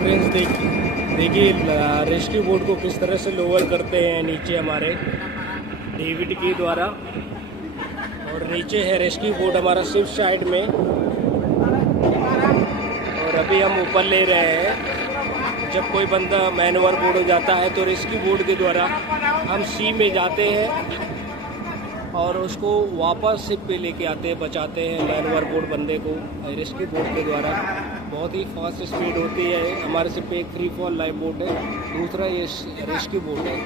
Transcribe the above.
Friends देखिए rescue boat को किस तरह से लोअर करते हैं नीचे हमारे डेविड के द्वारा। और नीचे है रेस्क्यू बोट हमारा शिप साइड में, और अभी हम ऊपर ले रहे हैं। जब कोई बंदा मैन ओवरबोर्ड हो जाता है तो रेस्क्यू बोट के द्वारा हम सी में जाते हैं और उसको वापस शिप पे लेके आते हैं, बचाते हैं मैन ओवरबोर्ड बंदे को रेस्क्यू बोट के द्वारा। बहुत ही फास्ट स्पीड होती है। हमारे शिप पे एक फ्री फॉल लाइफ बोट है, दूसरा ये रेस्क्यू बोट है।